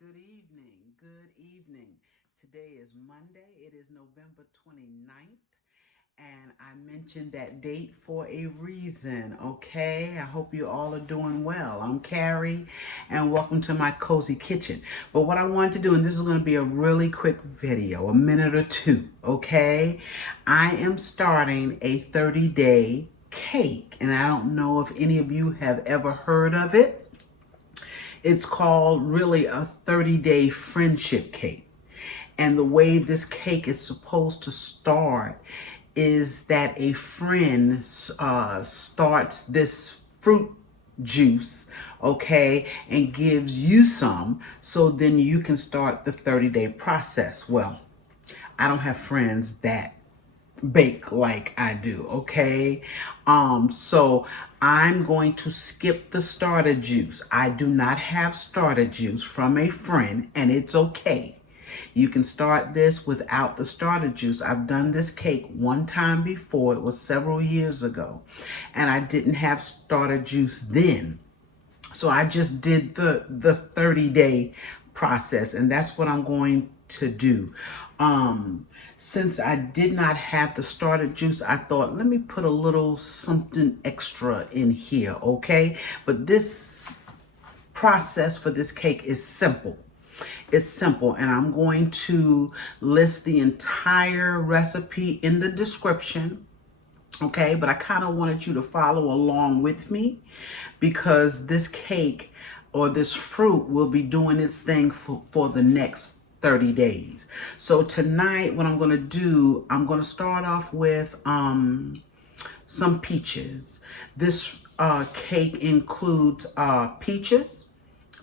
Good evening. Good evening. Today is Monday. It is November 29th. And I mentioned that date for a reason, okay? I hope you all are doing well. I'm Carrie, and welcome to my cozy kitchen. But what I wanted to do, and this is going to be a really quick video, a minute or two, okay? I am starting a 30-day cake, and I don't know if any of you have ever heard of it. It's called really a 30-day friendship cake. And the way this cake is supposed to start is that a friend starts this fruit juice, okay, and gives you some, so then you can start the 30-day process. Well, I don't have friends that bake like I do, okay? So I'm going to skip the starter juice. I do not have starter juice from a friend, and it's okay. You can start this without the starter juice. I've done this cake one time before. It was several years ago, and I didn't have starter juice then. So I just did the 30-day process, and that's what I'm going to do. Since I did not have the starter juice, I thought, let me put a little something extra in here, okay? But this process for this cake is simple. It's simple, and I'm going to list the entire recipe in the description. Okay, but I kind of wanted you to follow along with me because this cake or this fruit will be doing its thing for the next 30 days. So tonight, what I'm going to do, I'm going to start off with some peaches. This cake includes peaches,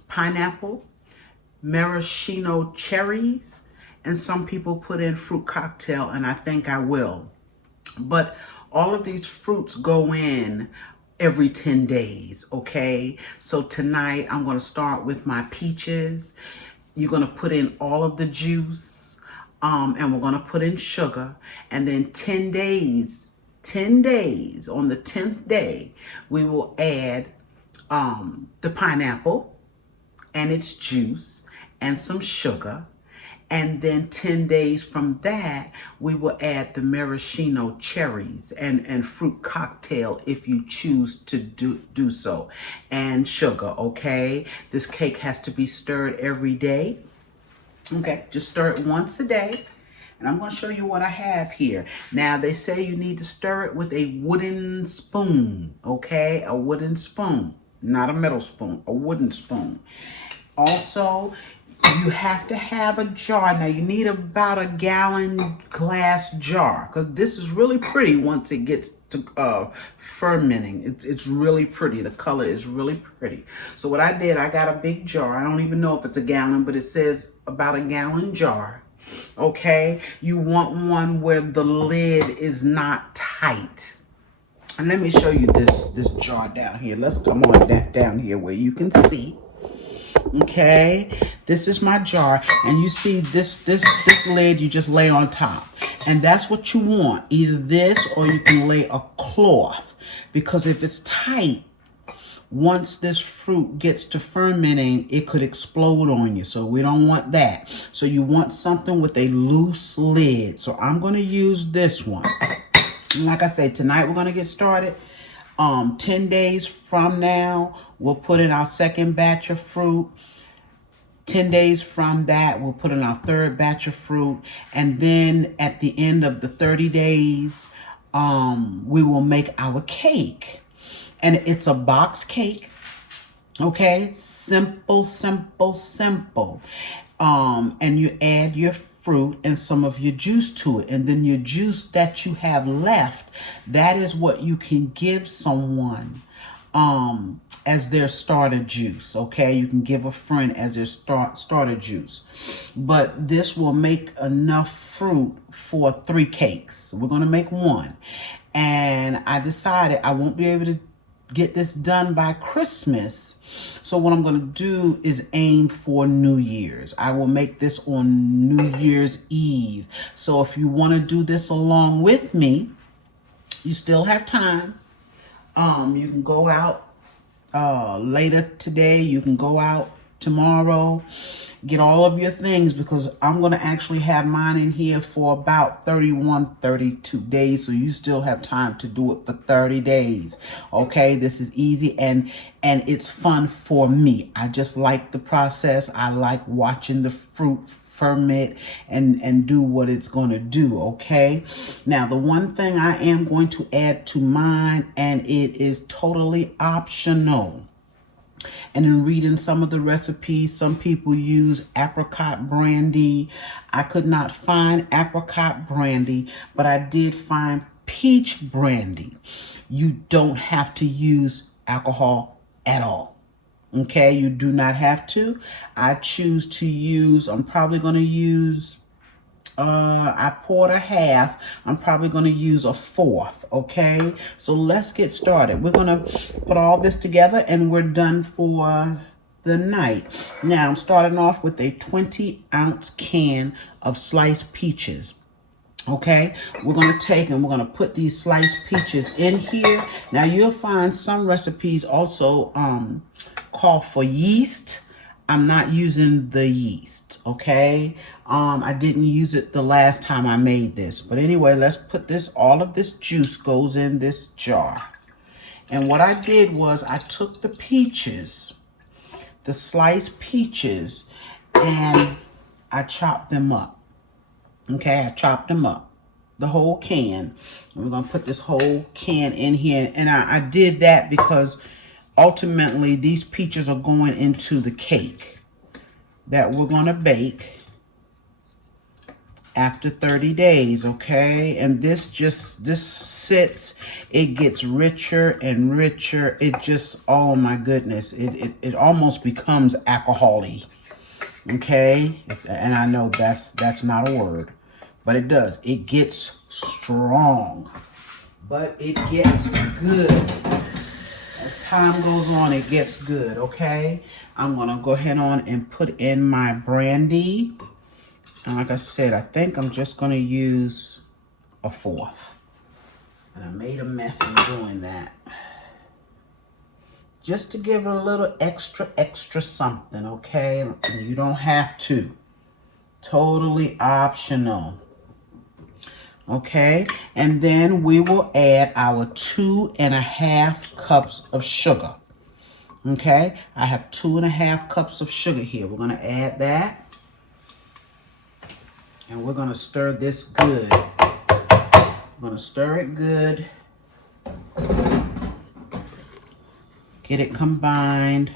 pineapple, maraschino cherries, and some people put in fruit cocktail, and I think I will. But all of these fruits go in every 10 days, okay? So tonight I'm going to start with my peaches. You're going to put in all of the juice, and we're going to put in sugar. And then 10 days, on the 10th day, we will add the pineapple and its juice and some sugar. And then 10 days from that, we will add the maraschino cherries and fruit cocktail if you choose to do so. And sugar, okay? This cake has to be stirred every day. Okay, just stir it once a day. And I'm going to show you what I have here. Now, they say you need to stir it with a wooden spoon, okay? A wooden spoon, not a metal spoon, a wooden spoon. Also, you have to have a jar. Now, you need about a gallon glass jar because this is really pretty once it gets to fermenting. It's really pretty. The color is really pretty. So what I did, I got a big jar. I don't even know if it's a gallon, but it says about a gallon jar. Okay? You want one where the lid is not tight. And let me show you this jar down here. Let's come on down here where you can see. Okay, this is my jar, and you see this lid you just lay on top, and that's what you want, either this or you can lay a cloth, because if it's tight, once this fruit gets to fermenting, it could explode on you, so we don't want that. So you want something with a loose lid. So I'm going to use this one, and like I said, tonight we're going to get started. 10 days from now, we'll put in our second batch of fruit. 10 days from that, we'll put in our third batch of fruit. And then at the end of the 30 days, we will make our cake. And it's a box cake. Okay? Simple, simple, simple. And you add your fruit and some of your juice to it, and then your juice that you have left, that is what you can give someone as their starter juice. Okay, you can give a friend as their starter juice, but this will make enough fruit for 3 cakes. We're going to make one, and I decided I won't be able to get this done by Christmas. So what I'm going to do is aim for New Year's. I will make this on New Year's Eve. So if you want to do this along with me, you still have time. You can go out later today. You can go out tomorrow. Get all of your things, because I'm going to actually have mine in here for about 31, 32 days. So you still have time to do it for 30 days. Okay, this is easy and it's fun for me. I just like the process. I like watching the fruit ferment and do what it's going to do. Okay, now the one thing I am going to add to mine, and it is totally optional. And in reading some of the recipes, some people use apricot brandy. I could not find apricot brandy, but I did find peach brandy. You don't have to use alcohol at all. Okay, you do not have to. I choose to use, I'm probably going to use, I poured a half. I'm probably going to use a fourth. Okay, so let's get started. We're going to put all this together and we're done for the night. Now I'm starting off with a 20-ounce can of sliced peaches. Okay, we're going to take and we're going to put these sliced peaches in here. Now you'll find some recipes also call for yeast. I'm not using the yeast, okay? I didn't use it the last time I made this. But anyway, let's put this, all of this juice goes in this jar. And what I did was I took the peaches, the sliced peaches, and I chopped them up. Okay, I chopped them up, the whole can. And we're going to put this whole can in here. And I did that because ultimately these peaches are going into the cake that we're going to bake after 30 days, okay? And this sits, it gets richer and richer. It just, oh my goodness, it almost becomes alcohol-y, okay? And I know that's not a word, but it does. It gets strong, but it gets good. As time goes on, it gets good, okay? I'm going to go ahead on and put in my brandy. And like I said, I think I'm just going to use a fourth. And I made a mess in doing that. Just to give it a little extra something, okay? And you don't have to. Totally optional. Okay? And then we will add our 2.5 cups of sugar. Okay? I have 2.5 cups of sugar here. We're going to add that. And we're going to stir this good. We're going to stir it good. Get it combined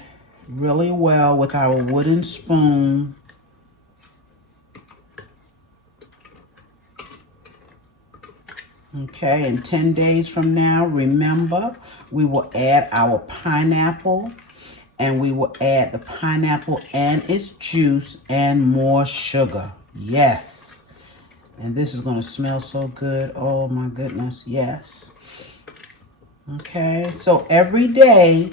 really well with our wooden spoon. Okay, and 10 days from now, remember, we will add our pineapple. And we will add the pineapple and its juice and more sugar. Yes. And this is going to smell so good. Oh my goodness. Yes. Okay. So every day,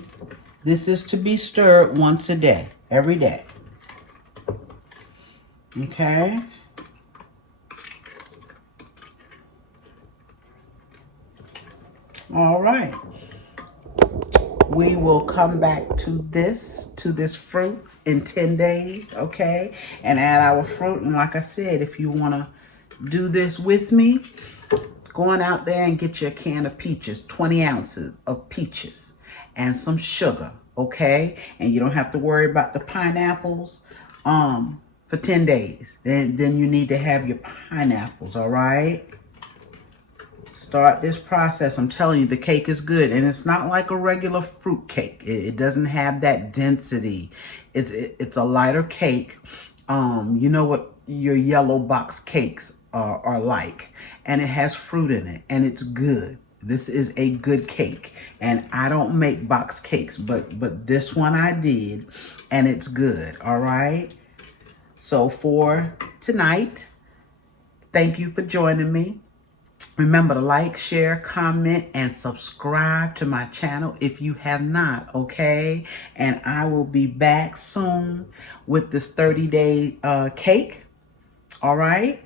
this is to be stirred once a day. Every day. Okay. All right. We will come back to this fruit in 10 days, okay? And add our fruit. And like I said, if you want to do this with me, go on out there and get you a can of peaches, 20 ounces of peaches and some sugar, okay? And you don't have to worry about the pineapples for 10 days. Then you need to have your pineapples, all right? Start this process. I'm telling you, the cake is good. And it's not like a regular fruit cake. It doesn't have that density. It's a lighter cake. You know what your yellow box cakes are like. And it has fruit in it. And it's good. This is a good cake. And I don't make box cakes. But this one I did. And it's good. All right. So for tonight, thank you for joining me. Remember to like, share, comment, and subscribe to my channel if you have not, okay? And I will be back soon with this 30-day cake, all right?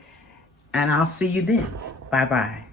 And I'll see you then. Bye-bye.